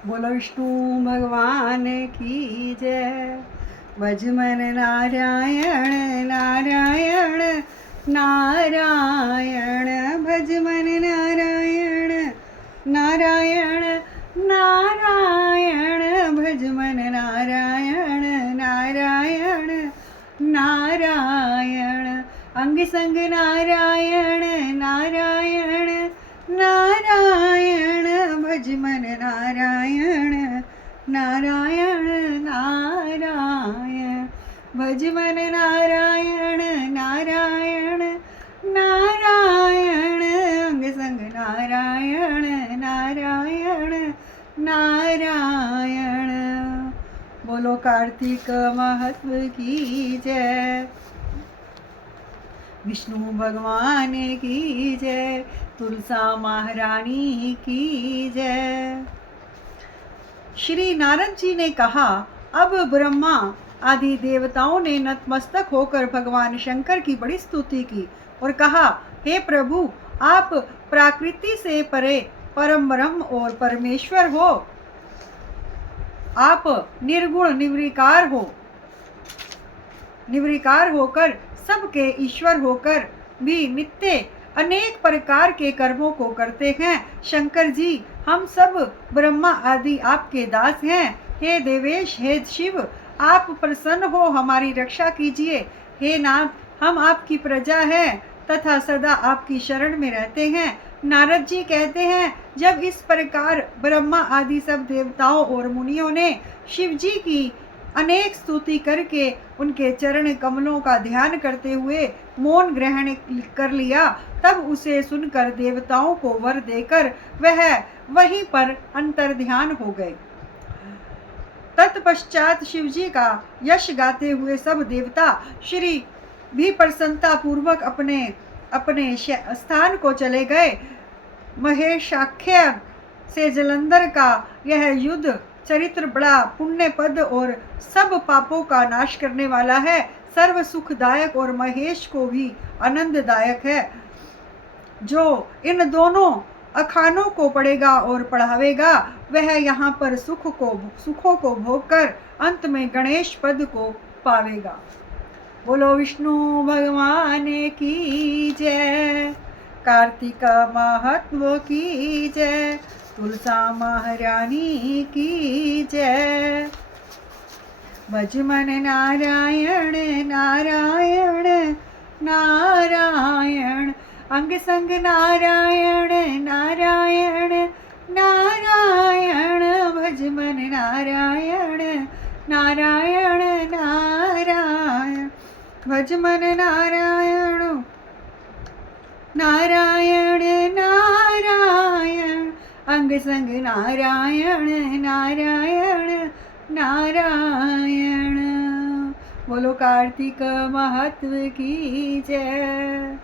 बोलो विष्णु भगवान की जय। भज मन नारायण नारायण नारायण, भज मन नारायण नारायण नारायण, भज मन नारायण नारायण नारायण। अंग संग नारायण नारायण नारायण, भज मन नारायण नारायण नारायण, भज मन नारायण नारायण नारायण। अंग संग नारायण नारायण नारायण। बोलो कार्तिक महत्व की जय। विष्णु भगवान की जय। तुलसा महारानी की जय। श्री नारद जी ने कहा, अब ब्रह्मा आदि देवताओं ने नतमस्तक होकर भगवान शंकर की बड़ी स्तुति की और कहा, हे प्रभु, आप प्रकृति से परे परम ब्रह्म और परमेश्वर हो। आप निर्गुण निर्विकार होकर सबके ईश्वर होकर भी नित्य अनेक प्रकार के कर्मों को करते हैं। शंकर जी, हम सब ब्रह्मा आदि आपके दास हैं। हे देवेश, हे शिव, आप प्रसन्न हो, हमारी रक्षा कीजिए। हे नाथ, हम आपकी प्रजा हैं तथा सदा आपकी शरण में रहते हैं। नारद जी कहते हैं, जब इस प्रकार ब्रह्मा आदि सब देवताओं और मुनियों ने शिव जी की अनेक स्तुति करके उनके चरण कमलों का ध्यान करते हुए मौन ग्रहण कर लिया, तब उसे सुनकर देवताओं को वर देकर वह वहीं पर अंतर ध्यान हो गए। तत्पश्चात शिवजी का यश गाते हुए सब देवता श्री भी प्रसन्नता पूर्वक अपने अपने स्थान को चले गए। महेशाख्य से जलंधर का यह युद्ध चरित्र बड़ा पुण्य पद और सब पापों का नाश करने वाला है, सर्व सुखदायक और महेश को भी आनंददायक है। जो इन दोनों अखानों को पढ़ेगा और पढ़ावेगा, वह यहाँ पर सुखों को भोगकर अंत में गणेश पद को पावेगा। बोलो विष्णु भगवान की जय। कार्तिक महत्व की जय। तुलसा महारानी की जय। भज मन नारायण नारायण नारायण, अंग संग नारायण नारायण नारायण, भज मन नारायण नारायण नारायण, भज मन नारायण नारायण नारायण, अंग संग नारायण नारायण नारायण। बोलो कार्तिक महत्व की जय।